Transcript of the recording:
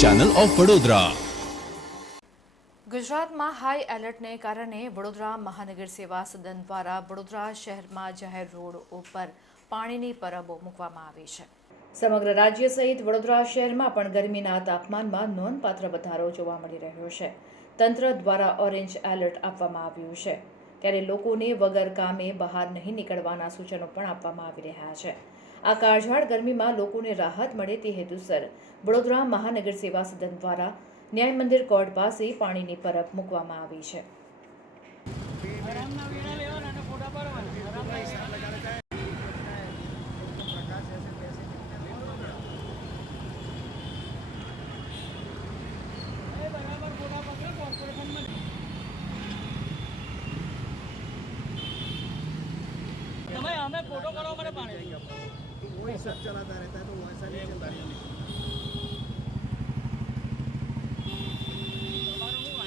Channel of Vadodara. ગુજરાતમાં high એલર્ટને કારણે વડોદરા મહાનગર સેવા સદન દ્વારા વડોદરા શહેરમાં જાહેર રોડ ઉપર પાણીની પરબો મૂકવામાં આવી છે। સમગ્ર રાજ્ય સહિત વડોદરા શહેરમાં પણ ગરમીના તાપમાનમાં નોંધપાત્ર વધારો જોવા મળી રહ્યો છે। તંત્ર દ્વારા ઓરેન્જ એલર્ટ આપવામાં આવ્યું છે, ત્યારે લોકોને વગર કામે બહાર નહીં નીકળવાના સૂચનો પણ આપવામાં આવી રહ્યા છે। આ કાળઝાળ ગરમીમાં લોકોને રાહત મળે તે હેતુસર વડોદરા મહાનગર સેવા સદન દ્વારા ન્યાય મંદિર કોર્ટ પાસે પાણીની પરબ મૂકવામાં આવી છે। हमें फोटो करो, हमारे पानी वही सब चलाता रहता है, तो वैसा नहीं चलता है।